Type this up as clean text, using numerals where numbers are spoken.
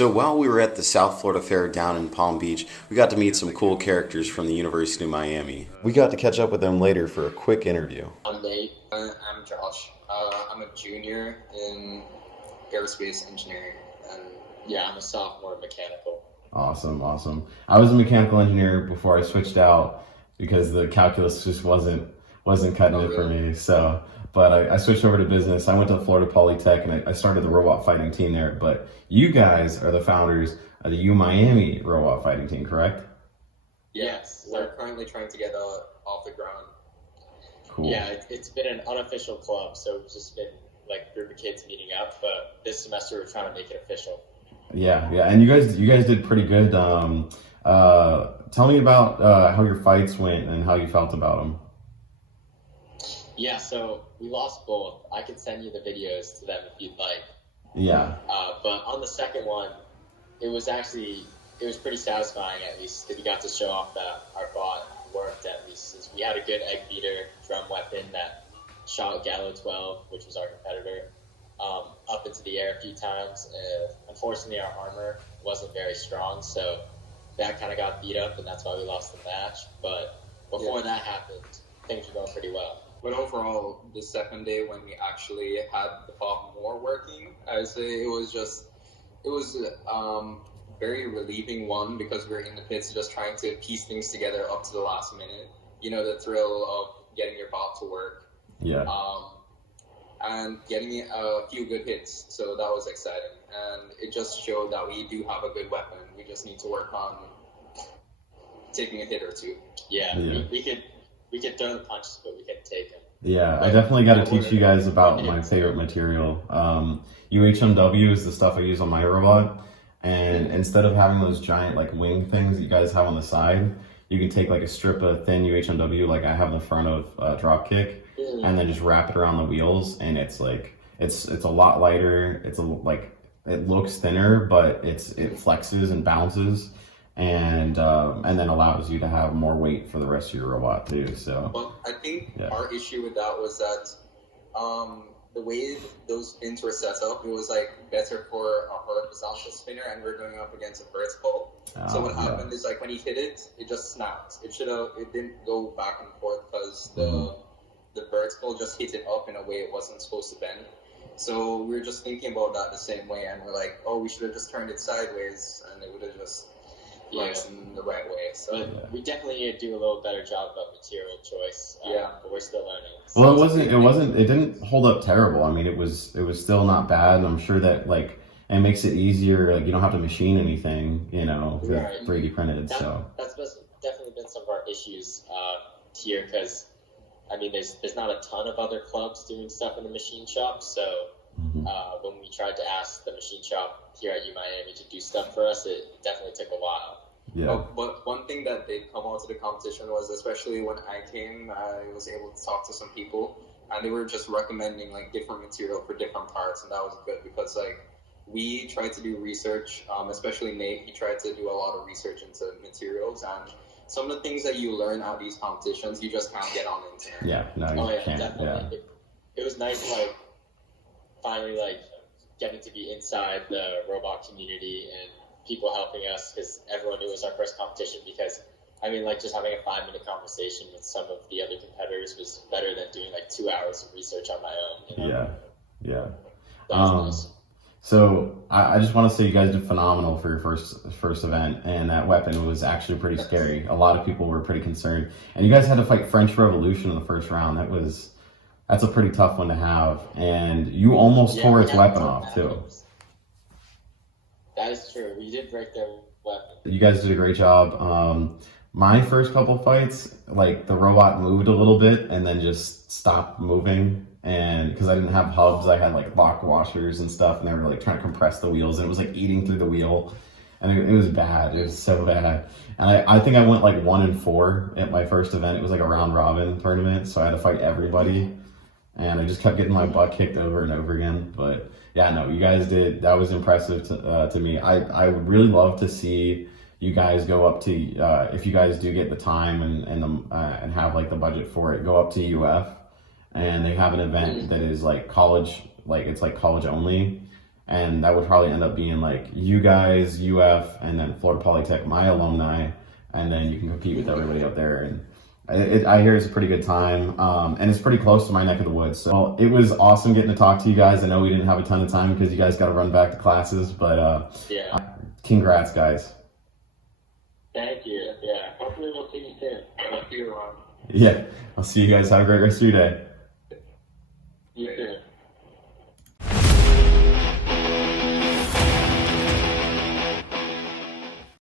So while we were at the South Florida Fair down in Palm Beach, we got to meet some cool characters from the University of Miami. We got to catch up with them later for a quick interview. I'm Nate. I'm Josh. I'm a junior in aerospace engineering, and yeah, I'm a sophomore in mechanical. Awesome. I was a mechanical engineer before I switched out because the calculus just wasn't cutting it for me. So, but I switched over to business. I went to Florida Polytech and I started the robot fighting team there. But you guys are the founders of the U Miami robot fighting team, correct? Yes, we're currently trying to get off the ground. Cool. Yeah, it's been an unofficial club, so it's just been like a group of kids meeting up. But this semester we're trying to make it official. Yeah, and you guys did pretty good. Tell me about how your fights went and how you felt about them. Yeah, so we lost both. I could send you the videos to them if you'd like. Yeah. But on the second one, it was pretty satisfying, at least, that we got to show off that our bot worked, at least, since we had a good egg beater drum weapon that shot Gallo 12, which was our competitor, up into the air a few times. Unfortunately, our armor wasn't very strong, so that kind of got beat up, and that's why we lost the match. But before that happened, things were going pretty well. But overall, the second day when we actually had the bot more working, I would say it was very relieving one, because we were in the pits just trying to piece things together up to the last minute. You know, the thrill of getting your bot to work. Yeah. And getting a few good hits, so that was exciting. And it just showed that we do have a good weapon. We just need to work on taking a hit or two. Yeah. We could throw the punches, but we couldn't take them. Yeah, I definitely got to teach you guys about my favorite material. UHMW is the stuff I use on my robot, and instead of having those giant like wing things that you guys have on the side, you can take like a strip of thin UHMW like I have in the front of Dropkick, and then just wrap it around the wheels, and it's like it's a lot lighter. It looks thinner, but it flexes and bounces, and then allows you to have more weight for the rest of your robot too. So, well, I think our issue with that was that the way those spins were set up, it was like better for a horizontal spinner, and we're going up against a vertical. So what happened is, like, when he hit it, it just snapped. It didn't go back and forth because the vertical just hit it up in a way it wasn't supposed to bend. So we were just thinking about that the same way, and we're like, oh, we should have just turned it sideways, and it would have just flexed in the right way. So we definitely need to do a little better job about material choice. But we're still learning. Well, it didn't hold up terrible. I mean, it was still not bad, and I'm sure that like it makes it easier. Like, you don't have to machine anything, you know, with 3D printed. That's definitely been some of our issues here, because I mean, there's not a ton of other clubs doing stuff in the machine shop. So when we tried to ask the machine shop here at U Miami to do stuff for us, it definitely took a while. Yeah. But one thing that did come out to the competition was, especially when I came, I was able to talk to some people, and they were just recommending like different material for different parts, and that was good, because like we tried to do research, especially Nate. He tried to do a lot of research into materials, and some of the things that you learn at these competitions, you just can't get on the internet. Yeah, no, you can't. Definitely. Yeah. It was nice, like, finally, like, getting to be inside the robot community and people helping us, because everyone knew it was our first competition. Because, I mean, like, just having a 5-minute conversation with some of the other competitors was better than doing, like, 2 hours of research on my own, you know? Yeah. That was nice. So I just want to say you guys did phenomenal for your first event, and that weapon was actually pretty scary. A lot of people were pretty concerned, and you guys had to fight French Revolution in the first round. That's a pretty tough one to have, and you almost tore its weapon off too. That is true. We did break their weapon. You guys did a great job. My first couple fights, like, the robot moved a little bit and then just stopped moving. And because I didn't have hubs, I had like lock washers and stuff, and they were like trying to compress the wheels, and it was like eating through the wheel, and it was bad. It was so bad. And I think I went like 1-4 at my first event. It was like a round robin tournament, so I had to fight everybody, and I just kept getting my butt kicked over and over again. But yeah, no, you guys did. That was impressive to me. I would really love to see you guys go up to if you guys do get the time and have like the budget for it, go up to UF. And they have an event that is like college, like it's like college only, and that would probably end up being like you guys, UF, and then Florida Polytech, my alumni, and then you can compete with everybody up there. And I hear it's a pretty good time, and it's pretty close to my neck of the woods. So it was awesome getting to talk to you guys. I know we didn't have a ton of time because you guys got to run back to classes, but congrats, guys. Thank you. Yeah, hopefully we'll see you soon. Thank you, Ron. Yeah, I'll see you guys. Have a great rest of your day.